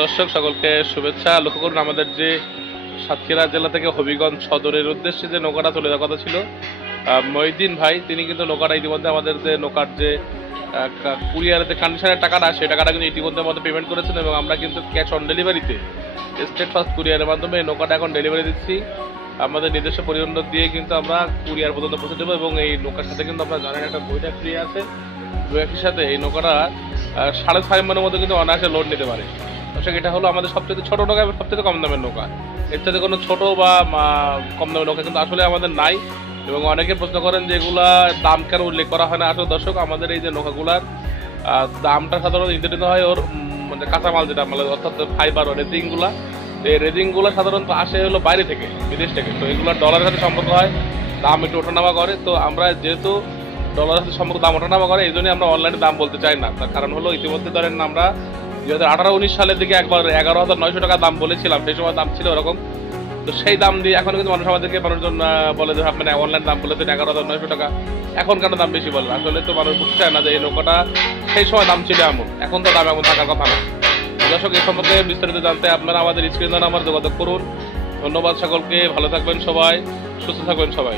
দর্শক সকলকে শুভেচ্ছা। লক্ষ্য করুন, আমাদের যে সাতক্ষীরা জেলা থেকে হবিগঞ্জ সদরের উদ্দেশ্যে যে নৌকাটা চলে যাওয়ার কথা ছিল, মহিউদ্দিন ভাই তিনি কিন্তু নৌকাটা ইতিমধ্যে আমাদের যে নৌকার যে কুরিয়ারের যে কন্ডিশনের টাকাটা, সেই টাকাটা কিন্তু ইতিমধ্যে আমাদের পেমেন্ট করেছেন এবং আমরা কিন্তু ক্যাশ অন ডেলিভারিতে স্টেট ফার্স্ট কুরিয়ারের মাধ্যমে এই নৌকাটা এখন ডেলিভারি দিচ্ছি। আমাদের নিজস্ব পরিবহন দিয়ে কিন্তু আমরা কুরিয়ার পর্যন্ত পৌঁছে দেবো এবং এই নৌকার সাথে কিন্তু আপনারা জানেন একটা বইটা ফ্রি আছে। বইটার সাথে এই নৌকাটা 6.5 মনের মধ্যে কিন্তু অনায়াসে লোড নিতে পারে। দর্শক, এটা হলো আমাদের সবচেয়ে ছোট নৌকা এবং সবচেয়ে কম দামের নৌকা। এর সাথে কোনো ছোট বা কম দামের নৌকা কিন্তু আসলে আমাদের নাই। এবং অনেকে প্রশ্ন করেন যে এগুলা দাম কেন উল্লেখ করা হয় না। আসলে দর্শক, আমাদের এই যে নৌকাগুলার দামটা সাধারণত নির্ধারিত হয় ওর মানে কাঁচামাল যেটা মানে অর্থাৎ ফাইবার রেজিংগুলা। এই রেজিংগুলো সাধারণত আসে হলো বাইরে থেকে, বিদেশ থেকে। তো এগুলোর ডলারের সাথে সম্পর্ক হয়, দাম একটু ওঠানামা করে। তো আমরা যেহেতু ডলারের সাথে সম্পর্ক দাম ওঠানামা করে, এই জন্যই আমরা অনলাইনে দাম বলতে চাই না। তার কারণ হলো, ইতিমধ্যে ধরেন আমরা 2018-19 সালের দিকে একবার 11,900 টাকা দাম বলেছিলাম, সেই সময় দাম ছিল এরকম। তো সেই দাম দিয়ে এখন কিন্তু আমাদেরকে মানুষজন বলে যে মানে অনলাইন দাম বলেছেন 11,900 টাকা, এখন কেন দাম বেশি বলেন। আসলে তো মানুষ বুঝতে চায় না যে এই নৌকাটা সেই সময় দাম ছিল এমন, এখন তো দাম এমন থাকার কথা না। দর্শক, এই সম্পর্কে বিস্তারিত জানতে আপনারা আমাদের স্ক্রিনে নাম্বার যোগাযোগ করুন। ধন্যবাদ সকলকে, ভালো থাকবেন সবাই, সুস্থ থাকবেন সবাই।